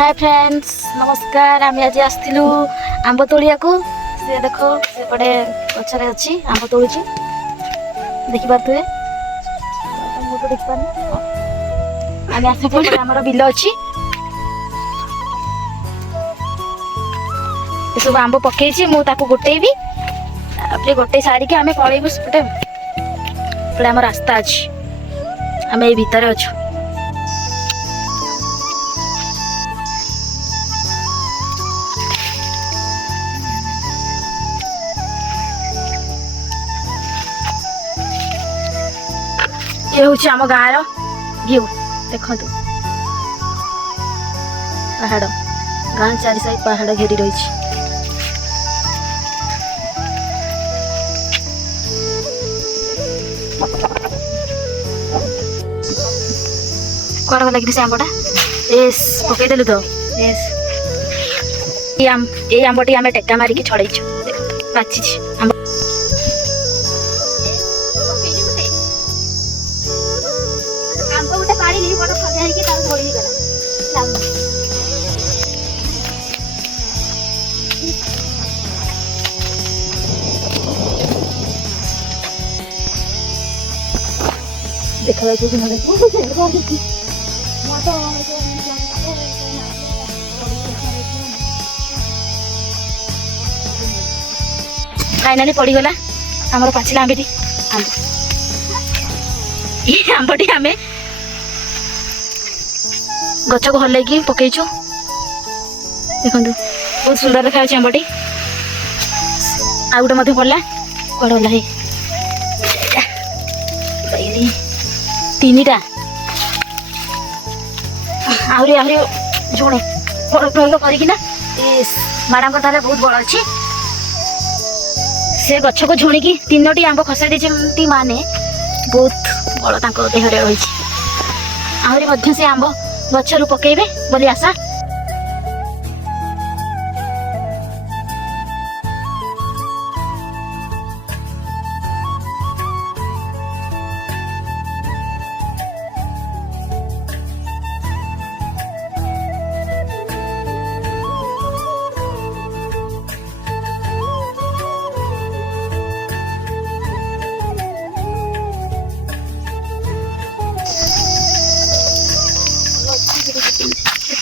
Hi friends नमस्कार। आम आज आसलु आंब तोलिया को से देख सेपटे गचर अच्छी आंब तोलुँ देखिपे मुझे देख पारे आम आस आमर बिल अच्छी सब आंब पकई मुझे गोटेबी गोटे सारिकी आम पलैबू सेपटे आम रास्ता अच्छी आम ये भितर अच्छु। ये हूँ आम गाँव व्यू देखु पहाड़ गाँ चारि साइड पहाड़ घेरी रही कौन लगे से आंबटा एस पकईदेलु तो एस ये आंबटी आम टेका मारिकी छड़ेचु बाची आंब देखा फाइनाली पड़गला आमर पाचिला आंबेटी आंब ये आंबटी आम गच को हल्लैकी पकईचु देखु बहुत सुंदर देखा आंबटी आ गोटे पड़ा कौन गला तीन टा आहरी आहरी जुणे बड़ प्रयोग करना मैडम का बहुत बड़ अच्छी से गछ को झुणिकी तीनो आंब खसाई देती माने बहुत बड़ देह रही आहरी से आंब गचरू पकेबे बोली आशा।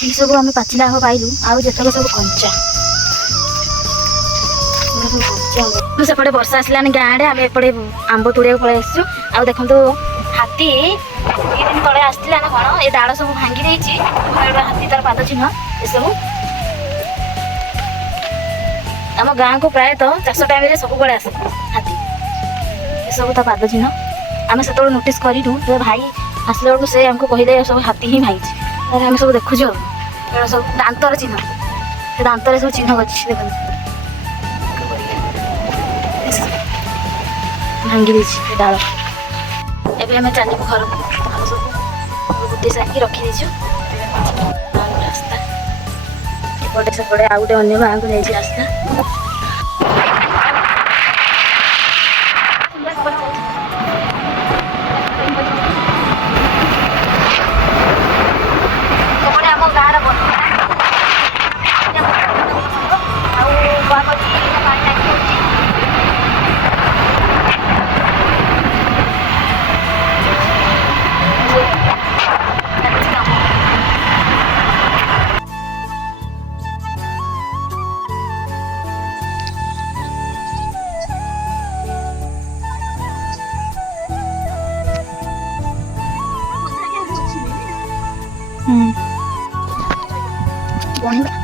सब आम पाचिला आंब पाइलु आउ जतक सब कंचा सेपटे वर्षा आसलानी गाँव में एपटे आंब तोड़िया पलि आसु आ देखो हाथी दिन तले आसला ना कौन ये डाल सब भांगी देती हाथी तार पाद चिन्ह ये सब आम गाँव को प्रायतः चाष टाइम सब बड़े आसे हाथी ये सब ता पाद चिन्ह आम से नोटिस करूँ भाई आसला बेलू से आमको कहले सब हाथी ही भाई आम सब देखुଛୁ सब दांतर चिन्ह से दांतर सब चिन्ह अच्छी देख भांगी देती डाल एवं चलू घर को सब गोटे सारी रखीदेचु रास्ता एपटे सेपटे आउ गोटे अन्य गाँव को जाइए रास्ता Morning.